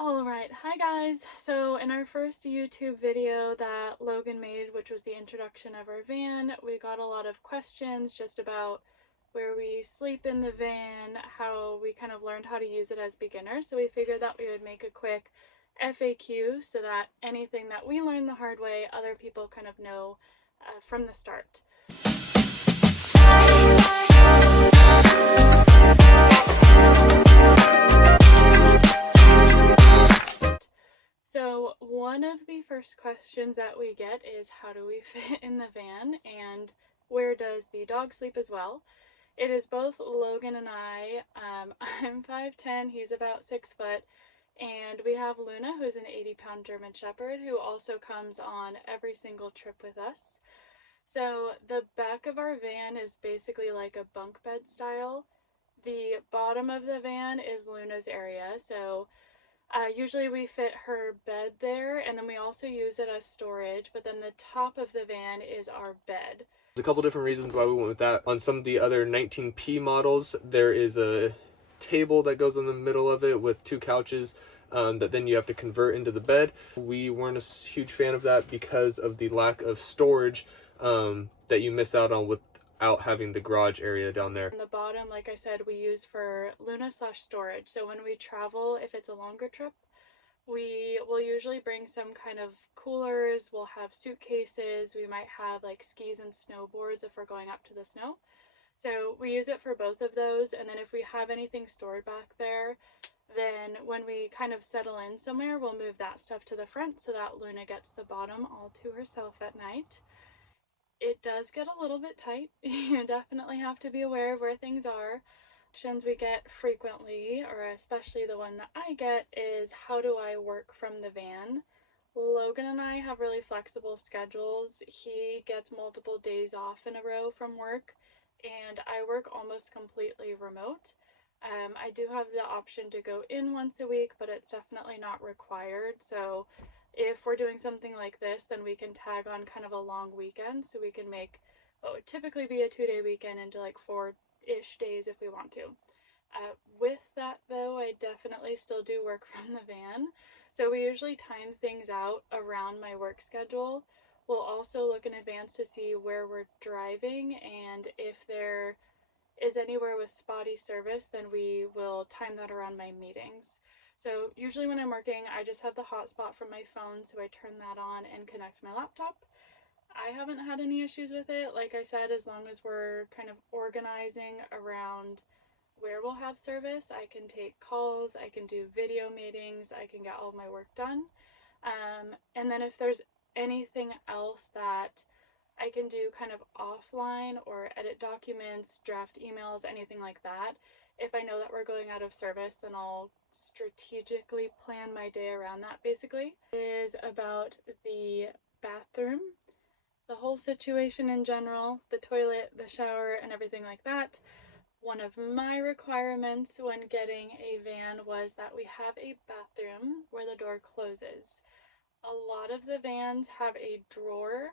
Alright, hi guys! So in our first YouTube video that Logan made, which was the introduction of our van, we got a lot of questions just about where we sleep in the van, how we kind of learned how to use it as beginners, so we figured that we would make a quick FAQ so that anything that we learned the hard way, other people kind of know from the start. So one of the first questions that we get is how do we fit in the van and where does the dog sleep as well? It is both Logan and I. I'm 5'10", he's about 6 foot, and we have Luna, who's an 80-pound German Shepherd, who also comes on every single trip with us. So the back of our van is basically like a bunk bed style. The bottom of the van is Luna's area, so usually we fit her bed there, and then we also use it as storage, but then the top of the van is our bed. There's a couple different reasons why we went with that. On some of the other 19P models, there is a table that goes in the middle of it with two couches that then you have to convert into the bed. We weren't a huge fan of that because of the lack of storage that you miss out on without having the garage area down there. On the bottom, like I said, we use for Luna/storage. So when we travel, if it's a longer trip, we will usually bring some kind of coolers, we'll have suitcases, we might have like skis and snowboards if we're going up to the snow. So we use it for both of those, and then if we have anything stored back there, then when we kind of settle in somewhere, we'll move that stuff to the front so that Luna gets the bottom all to herself at night. It does get a little bit tight. You definitely have to be aware of where things are. Questions we get frequently, or especially the one that I get, is how do I work from the van? Logan and I have really flexible schedules. He gets multiple days off in a row from work, and I work almost completely remote. I do have the option to go in once a week, but it's definitely not required. So if we're doing something like this, then we can tag on kind of a long weekend, so we can make what would typically be a 2-day weekend into like 4-ish days if we want to. With that though, I definitely still do work from the van, so we usually time things out around my work schedule. We'll also look in advance to see where we're driving, and if there is anywhere with spotty service, then we will time that around my meetings. So usually when I'm working, I just have the hotspot from my phone, so I turn that on and connect my laptop. I haven't had any issues with it, like I said, as long as we're kind of organizing around where we'll have service. I can take calls, I can do video meetings, I can get all my work done. And then if there's anything else that I can do kind of offline, or edit documents, draft emails, anything like that, if I know that we're going out of service, then I'll strategically plan my day around that, basically. It is about the bathroom, the whole situation in general, the toilet, the shower, and everything like that. One of my requirements when getting a van was that we have a bathroom where the door closes. A lot of the vans have a drawer,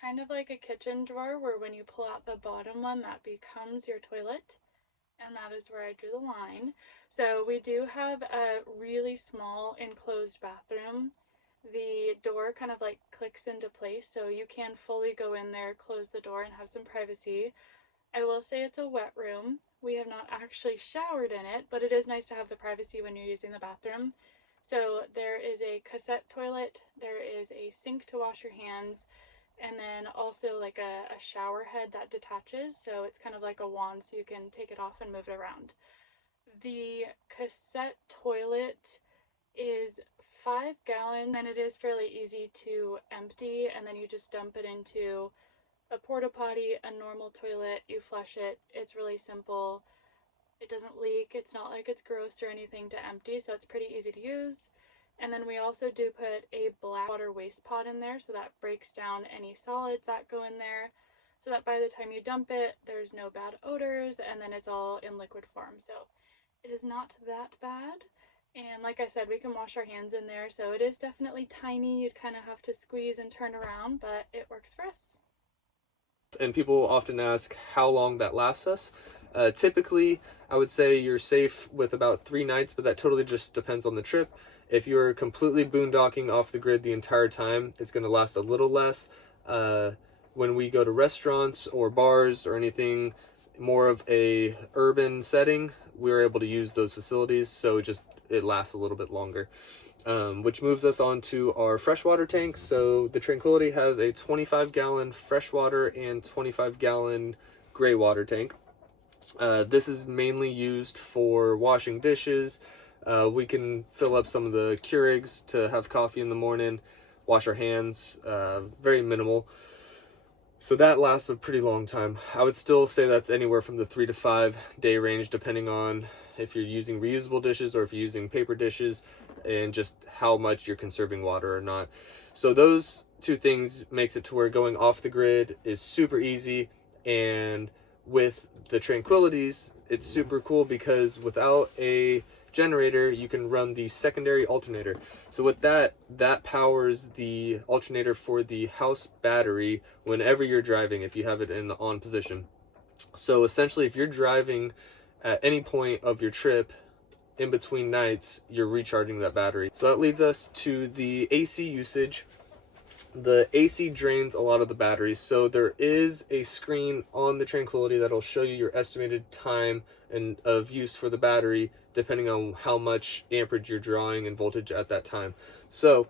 kind of like a kitchen drawer, where when you pull out the bottom one, that becomes your toilet, and that is where I drew the line. So we do have a really small enclosed bathroom. The door kind of like clicks into place, so you can fully go in there, close the door, and have some privacy. I will say it's a wet room. We have not actually showered in it, but it is nice to have the privacy when you're using the bathroom. So there is a cassette toilet, there is a sink to wash your hands, and then also like a shower head that detaches, so it's kind of like a wand, so you can take it off and move it around. The cassette toilet is 5 gallons, and it is fairly easy to empty, and then you just dump it into a porta potty, a normal toilet, you flush it. It's really simple. It doesn't leak. It's not like it's gross or anything to empty, so it's pretty easy to use. And then we also do put a black water waste pot in there, so that breaks down any solids that go in there, so that by the time you dump it, there's no bad odors, and then it's all in liquid form. So it is not that bad. And like I said, we can wash our hands in there, so it is definitely tiny. You'd kind of have to squeeze and turn around, but it works for us. And people often ask how long that lasts us. Typically, I would say you're safe with about 3 nights, but that totally just depends on the trip. If you're completely boondocking off the grid the entire time, it's going to last a little less. When we go to restaurants or bars or anything more of a urban setting, we're able to use those facilities, so it lasts a little bit longer. Which moves us on to our freshwater tanks. So the Tranquility has a 25-gallon freshwater and 25-gallon gray water tank. This is mainly used for washing dishes. We can fill up some of the Keurigs to have coffee in the morning, wash our hands, very minimal. So that lasts a pretty long time. I would still say that's anywhere from the 3 to 5 day range, depending on if you're using reusable dishes or if you're using paper dishes, and just how much you're conserving water or not. So those two things makes it to where going off the grid is super easy. And with the Tranquilities, it's super cool because without a generator, you can run the secondary alternator. So with that powers the alternator for the house battery whenever you're driving, if you have it in the on position. So essentially, if you're driving at any point of your trip in between nights, you're recharging that battery. So that leads us to the AC usage. The AC drains a lot of the batteries, so there is a screen on the Tranquility that'll show you your estimated time and of use for the battery depending on how much amperage you're drawing and voltage at that time. So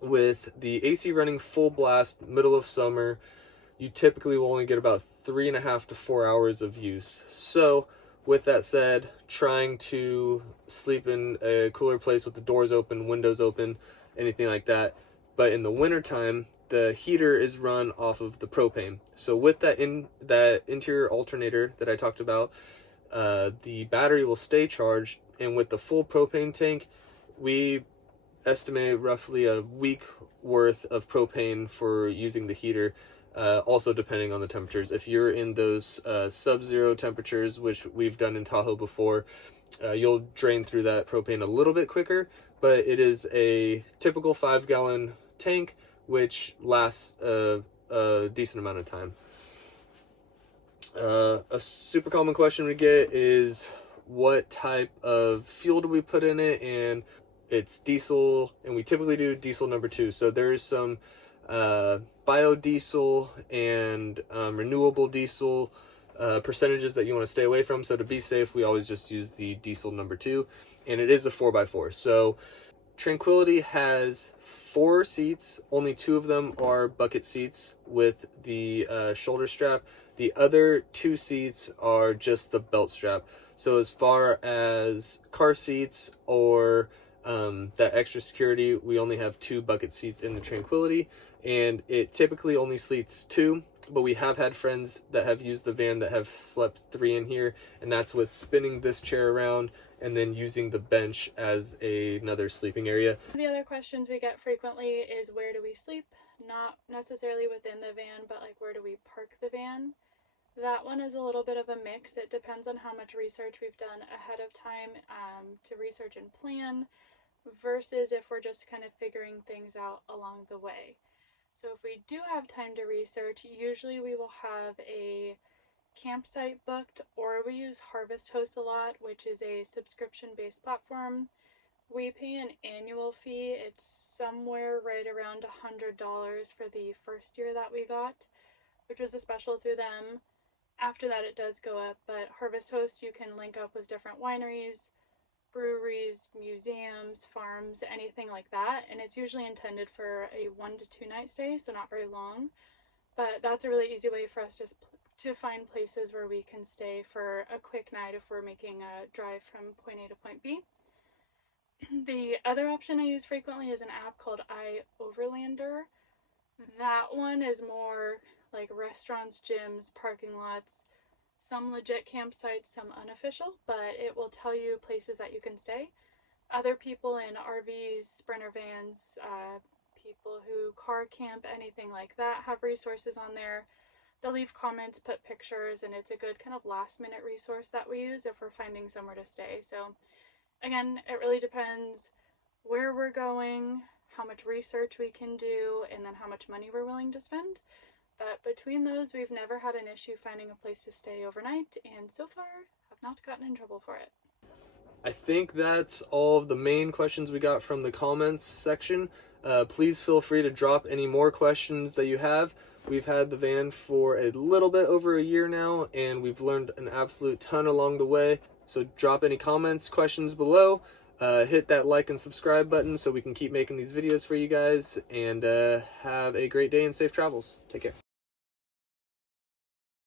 with the AC running full blast middle of summer, you typically will only get about 3.5 to 4 hours of use. So with that said, trying to sleep in a cooler place with the doors open, windows open, anything like that. But in the wintertime, the heater is run off of the propane. So with that interior alternator that I talked about, the battery will stay charged, and with the full propane tank, we estimate roughly a week worth of propane for using the heater. Also depending on the temperatures. If you're in those sub-zero temperatures, which we've done in Tahoe before, you'll drain through that propane a little bit quicker, but it is a typical 5-gallon tank, which lasts a decent amount of time. A super common question we get is what type of fuel do we put in it, and it's diesel, and we typically do diesel number 2. So there's some biodiesel and renewable diesel percentages that you want to stay away from. So to be safe, we always just use the diesel number 2, and it is a 4x4. So Tranquility has 4 seats. Only 2 of them are bucket seats with the shoulder strap. The other 2 seats are just the belt strap. So as far as car seats or that extra security, we only have 2 bucket seats in the Tranquility, and it typically only sleeps 2, but we have had friends that have used the van that have slept 3 in here, and that's with spinning this chair around and then using the bench as another sleeping area. The other questions we get frequently is where do we sleep? Not necessarily within the van, but like where do we park the van? That one is a little bit of a mix. It depends on how much research we've done ahead of time to research and plan versus if we're just kind of figuring things out along the way. So if we do have time to research, usually we will have a campsite booked, or we use Harvest Host a lot, which is a subscription-based platform. We pay an annual fee. It's somewhere right around $100 for the first year that we got, which was a special through them. After that, it does go up, but Harvest Host, you can link up with different wineries, breweries, museums, farms, anything like that, and it's usually intended for a 1 to 2 night stay, so not very long. But that's a really easy way for us just to find places where we can stay for a quick night if we're making a drive from point A to point B. The other option I use frequently is an app called iOverlander. That one is more like restaurants, gyms, parking lots, some legit campsites, some unofficial, but it will tell you places that you can stay. Other people in RVs, Sprinter vans, people who car camp, anything like that, have resources on there. They'll leave comments, put pictures, and it's a good kind of last minute resource that we use if we're finding somewhere to stay. So again, it really depends where we're going, how much research we can do, and then how much money we're willing to spend. But between those, we've never had an issue finding a place to stay overnight, and so far have not gotten in trouble for it. I think that's all of the main questions we got from the comments section. Please feel free to drop any more questions that you have. We've had the van for a little bit over a year now, and we've learned an absolute ton along the way. So drop any comments, questions below. Hit that like and subscribe button so we can keep making these videos for you guys. And have a great day and safe travels. Take care.